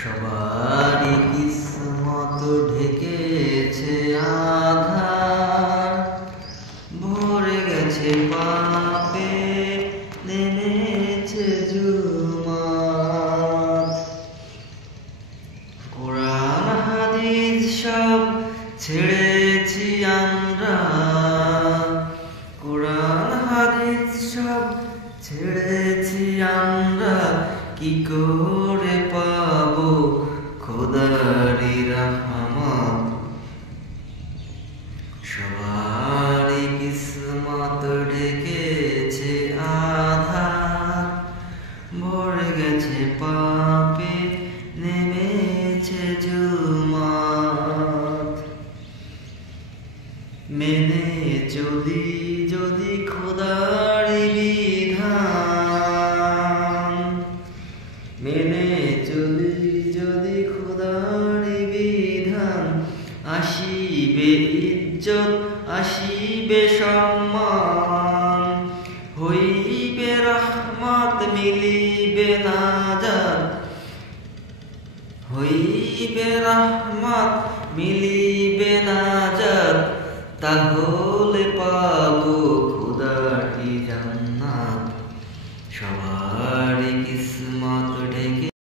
সবারই কিসমত ঢেকেছে আধার, ভরে গেছে পাপে, নেমেছে জুলমাত। কোরআন হাদিস সব ছেড়েছি আমরা, কোরআন হাদিস সব ছেড়েছি আমরা, কি করে পাবো খোদারি রহমত। সবারই কিসমত ঢেকেছে আধার, ভরে গেছে পাপে, নেমেছে জুলমাত। মেনে চলি যদি খোদারি বিধান, মেনে চলি যদি খোদারি বিধান, আসিবে ইজ্জত, আসিবে সম্মান, হইবে রহমত, মিলিবে নাজাত, হইবে রহমত, মিলিবে নাজাত। তাহলে পাবো